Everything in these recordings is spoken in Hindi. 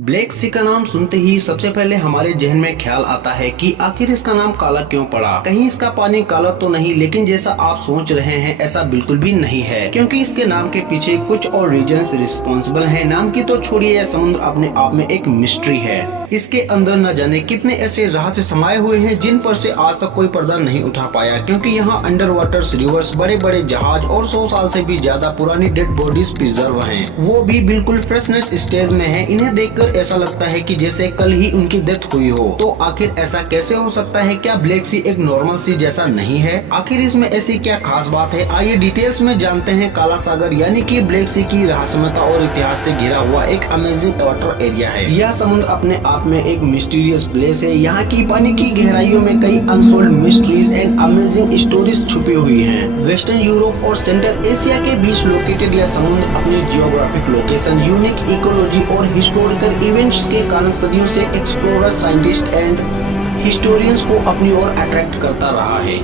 ब्लैक सी का नाम सुनते ही सबसे पहले हमारे जहन में ख्याल आता है कि आखिर इसका नाम काला क्यों पड़ा। कहीं इसका पानी काला तो नहीं, लेकिन जैसा आप सोच रहे हैं ऐसा बिल्कुल भी नहीं है, क्योंकि इसके नाम के पीछे कुछ और रीजंस रिस्पॉन्सिबल हैं। नाम की तो छोड़िए, यह समुद्र अपने आप में एक मिस्ट्री है। इसके अंदर न जाने कितने ऐसे रहस्य समाये हुए हैं जिन पर से आज तक कोई पर्दा नहीं उठा पाया, क्योंकि यहाँ अंडर वाटर रिवर्स, बड़े बड़े जहाज और 100 साल से भी ज्यादा पुरानी डेड बॉडीज प्रिजर्व हैं, वो भी बिल्कुल फ्रेशनेस स्टेज में है। इन्हें देखकर ऐसा लगता है कि जैसे कल ही उनकी डेथ हुई हो। तो आखिर ऐसा कैसे हो सकता है? क्या ब्लैक सी एक नॉर्मल सी जैसा नहीं है? आखिर इसमें ऐसी क्या खास बात है? आइए डिटेल्स में जानते हैं। काला सागर यानी कि ब्लैक सी की रहस्यमयता और इतिहास से घिरा हुआ एक अमेजिंग वाटर एरिया है। यह समुद्र अपने आप में एक मिस्टीरियस प्लेस है। यहाँ की पानी की गहराइयों में कई unsold mysteries and amazing stories छुपी हुई हैं। वेस्टर्न यूरोप और सेंट्रल एशिया के बीच लोकेटेड यह समुद्र अपनी जियोग्राफिक लोकेशन, यूनिक इकोलॉजी और हिस्टोरिकल इवेंट्स के कारण सदियों से एक्सप्लोरर, साइंटिस्ट एंड हिस्टोरियंस को अपनी ओर अट्रैक्ट करता रहा है।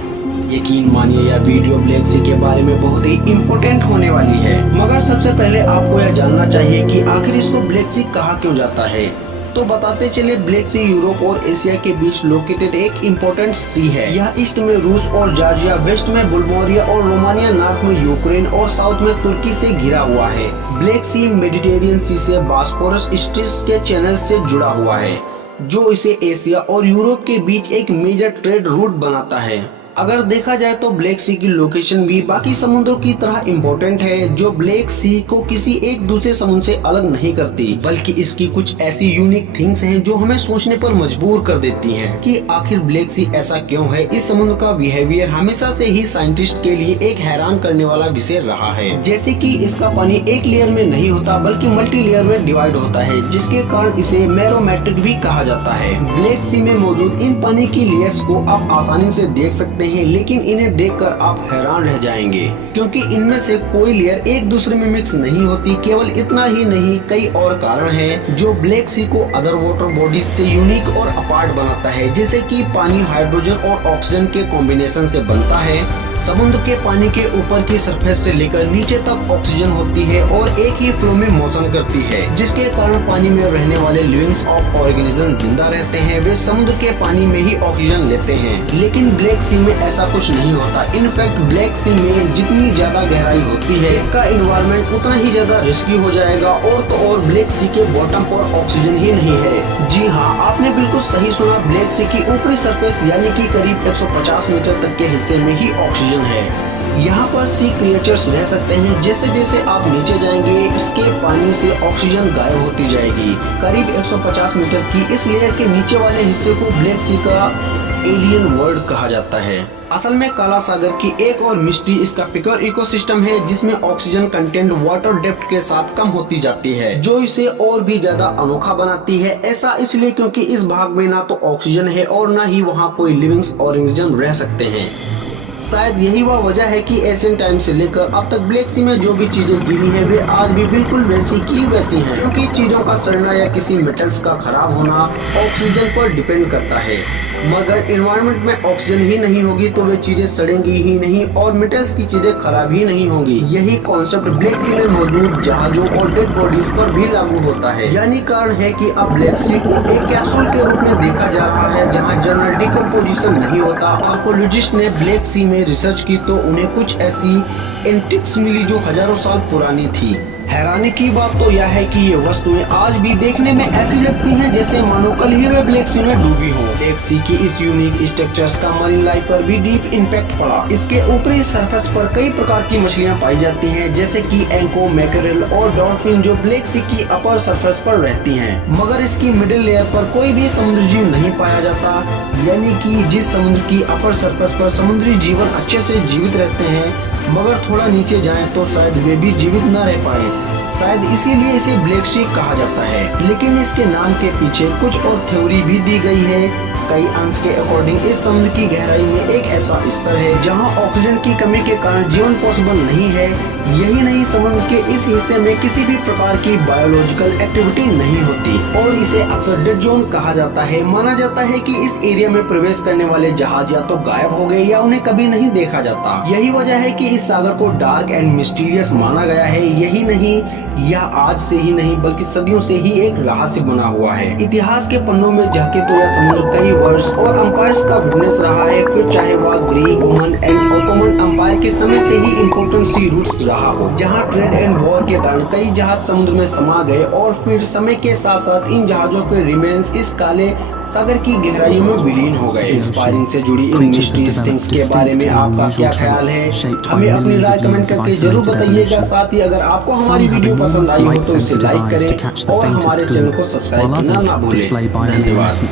यकीन मानिए यह वीडियो ब्लैक सी के बारे में बहुत ही इम्पोर्टेंट होने वाली है, मगर सबसे पहले आपको यह जानना चाहिए कि आखिर इसको ब्लैक सी कहा क्यों जाता है। तो बताते चले, ब्लैक सी यूरोप और एशिया के बीच लोकेटेड एक इम्पोर्टेंट सी है। यह ईस्ट में रूस और जॉर्जिया, वेस्ट में बुल्गारिया और रोमानिया, नॉर्थ में यूक्रेन और साउथ में तुर्की से घिरा हुआ है। ब्लैक सी मेडिटेरियन सी से बॉस्फोरस स्ट्रेट्स के चैनल से जुड़ा हुआ है, जो इसे एशिया और यूरोप के बीच एक मेजर ट्रेड रूट बनाता है। अगर देखा जाए तो ब्लैक सी की लोकेशन भी बाकी समुद्रों की तरह इम्पोर्टेंट है, जो ब्लैक सी को किसी एक दूसरे समुद्र से अलग नहीं करती, बल्कि इसकी कुछ ऐसी यूनिक थिंग्स हैं जो हमें सोचने पर मजबूर कर देती हैं कि आखिर ब्लैक सी ऐसा क्यों है। इस समुद्र का बिहेवियर हमेशा से ही साइंटिस्ट के लिए एक हैरान करने वाला विषय रहा है। जैसे कि इसका पानी एक लेयर में नहीं होता बल्कि मल्टी लेयर में डिवाइड होता है, जिसके कारण इसे मैरोमेट्रिक भी कहा जाता है। ब्लैक सी में मौजूद इन पानी की लेयर्स को आप आसानी से देख सकते हैं, लेकिन इन्हें देखकर आप हैरान रह जाएंगे, क्योंकि इनमें से कोई लेयर एक दूसरे में मिक्स नहीं होती। केवल इतना ही नहीं, कई और कारण हैं जो ब्लैक सी को अदर वाटर बॉडीज से यूनिक और अपार्ट बनाता है। जैसे कि पानी हाइड्रोजन और ऑक्सीजन के कॉम्बिनेशन से बनता है। समुद्र के पानी के ऊपर की सरफेस से लेकर नीचे तक ऑक्सीजन होती है और एक ही फ्लो में मोशन करती है, जिसके कारण पानी में रहने वाले लिविंग्स ऑफ ऑर्गेनिज्म जिंदा रहते हैं। वे समुद्र के पानी में ही ऑक्सीजन लेते हैं, लेकिन ब्लैक सी में ऐसा कुछ नहीं होता। इनफैक्ट ब्लैक सी में जितनी ज्यादा गहराई होती है, इसका इन्वायरमेंट उतना ही ज्यादा रिस्की हो जाएगा। और तो और ब्लैक सी के बॉटम पर ऑक्सीजन ही नहीं है। जी हाँ, आपने बिल्कुल सही सुना। ब्लैक सी की ऊपरी सरफेस यानी कि करीब 150 मीटर तक के हिस्से में ही ऑक्सीजन है। यहाँ पर सी क्रिएचर्स रह सकते हैं। जैसे जैसे आप नीचे जाएंगे, इसके पानी से ऑक्सीजन गायब होती जाएगी। करीब 150 मीटर की इस लेयर के नीचे वाले हिस्से को ब्लैक सी का एलियन वर्ल्ड कहा जाता है। असल में काला सागर की एक और मिस्ट्री इसका पिकर इकोसिस्टम है, जिसमें ऑक्सीजन कंटेंट वाटर डेप्थ के साथ कम होती जाती है, जो इसे और भी ज्यादा अनोखा बनाती है। ऐसा इसलिए क्योंकि इस भाग में ना तो ऑक्सीजन है और ना ही वहाँ कोई लिविंग्स ऑर्गेनिज्म रह सकते हैं। शायद यही वह वजह है कि एशियन टाइम से लेकर अब तक ब्लैक सी में जो भी चीजें गिरी हैं, वे आज भी बिल्कुल वैसी की वैसी हैं, क्योंकि चीजों का सड़ना या किसी मेटल्स का खराब होना ऑक्सीजन पर डिपेंड करता है। मगर एनवायरनमेंट में ऑक्सीजन ही नहीं होगी तो वे चीजें सड़ेंगी ही नहीं और मेटल्स की चीजें खराब ही नहीं होंगी। यही कॉन्सेप्ट ब्लैक सी में मौजूद जहाजों और डेड बॉडीज पर भी लागू होता है। यानी कारण है कि अब ब्लैक सी को एक कैप्सूल के रूप में देखा जा रहा है, जहाँ जनरल डिकम्पोजिशन नहीं होता। आर्कोलॉजिस्ट ने ब्लैक सी में रिसर्च की तो उन्हें कुछ ऐसी एंटिक्स मिली जो हजारों साल पुरानी थी। हैरानी की बात तो यह है कि ये वस्तुएं आज भी देखने में ऐसी लगती हैं जैसे मानो कल ही वे ब्लैक सी में डूबी हो। ब्लैक सी की इस यूनिक स्ट्रक्चर्स का मरीन लाइफ पर भी डीप इम्पैक्ट पड़ा। इसके ऊपरी सरफेस पर कई प्रकार की मछलियां पाई जाती हैं, जैसे कि एंको, मैकेरेल और डॉल्फिन, जो ब्लैक सी की अपर सरफेस पर रहती हैं। मगर इसकी मिडिल लेयर पर कोई भी समुद्री जीव नहीं पाया जाता। यानी कि जिस समुद्र की अपर सरफेस पर समुद्री जीवन अच्छे से जीवित रहते हैं, मगर थोड़ा नीचे जाएं तो शायद वे भी जीवित न रह पाए। शायद इसीलिए इसे ब्लैक सी कहा जाता है। लेकिन इसके नाम के पीछे कुछ और थ्योरी भी दी गई है। कई अंश के अकॉर्डिंग इस समुद्र की गहराई में एक ऐसा स्तर है जहां ऑक्सीजन की कमी के कारण जीवन पॉसिबल नहीं है। यही नहीं, समुद्र के इस हिस्से में किसी भी प्रकार की बायोलॉजिकल एक्टिविटी नहीं होती और इसे अक्सर डेड जोन कहा जाता है। माना जाता है कि इस एरिया में प्रवेश करने वाले जहाज या तो गायब हो गए या उन्हें कभी नहीं देखा जाता। यही वजह है कि इस सागर को डार्क एंड मिस्टीरियस माना गया है। यही नहीं, यह आज से ही नहीं बल्कि सदियों से ही एक रहस्य बना हुआ है। इतिहास के पन्नों में झांके तो यह समुद्र कई वर्ष और अंपायर्स का विटनेस रहा है, फिर चाहे वह Greek, Roman and Ottoman umpire के समय से ही इम्पोर्टेंट सी रूट्स रहा हो, जहां ट्रेड एंड वॉर के कारण कई जहाज समुद्र में समा गए और फिर समय के साथ साथ इन जहाजों के रिमेन्स इस काले सागर की गहराइयों में विलीन हो गए। इंस्पायरिंग से जुड़ी इन मिस्टीरियस थिंग्स के बारे में आपका क्या ख्याल है? हमें अपनी राय कमेंट करके जरूर बताइएगा। साथ ही अगर आपको हमारी वीडियो पसंद आई हो तो इसे लाइक करें और हमारे चैनल को सब्सक्राइब करना ना भूलें। धन्यवाद।